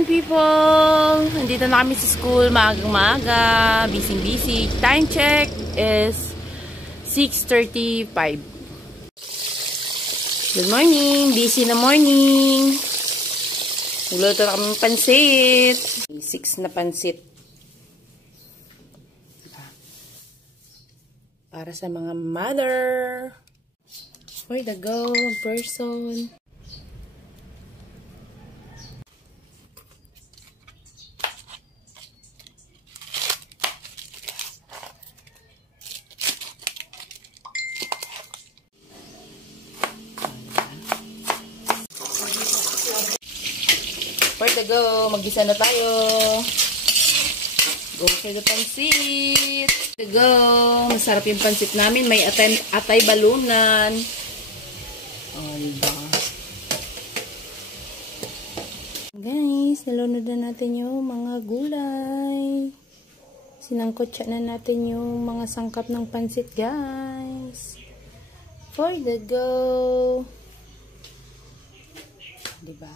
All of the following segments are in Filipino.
morning, people! Nandito na kami sa school, maagang-maaga, busy-busy. Time check is 6:35. Good morning! Busy na morning! Nagluto na kami ng pansit. 6 na pansit. Para sa mga mother. Where the go person? Where to go? Mag-gisa na tayo. Go for the pansit. To go. Masarap yung pansit namin. May atay balunan. Oh, diba? Guys, nalunod na natin yung mga gulay. Sinangkotsa na natin yung mga sangkap ng pansit, guys. For the go. Diba?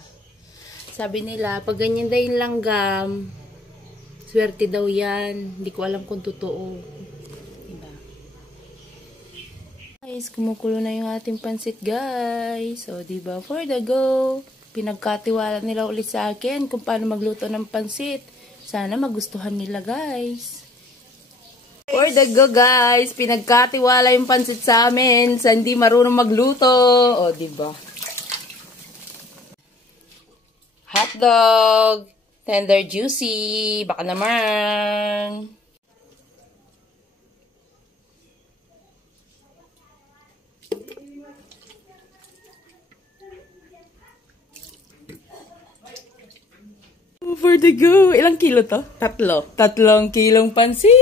Sabi nila, pag ganyan daw yung langgam, swerte daw yan. Hindi ko alam kung totoo. Diba? Guys, kumukulo na yung ating pansit, guys. So, diba? For the go. Pinagkatiwala nila ulit sa akin kung paano magluto ng pansit. Sana magustuhan nila, guys. For the go, guys. Pinagkatiwala yung pansit sa amin sa hindi marunong magluto. O, diba? Hotdog, tender juicy, baka naman. For the go. Ilang kilo to? 3. 3 kilong pansit.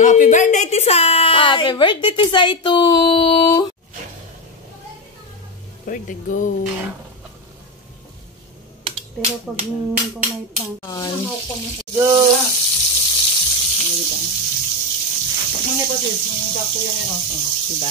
Happy birthday, Tisay! Happy birthday, Tisay too! For the go. Pero pag may pang... Go! Pag may patis, yung sakto yan yun. Oh, diba?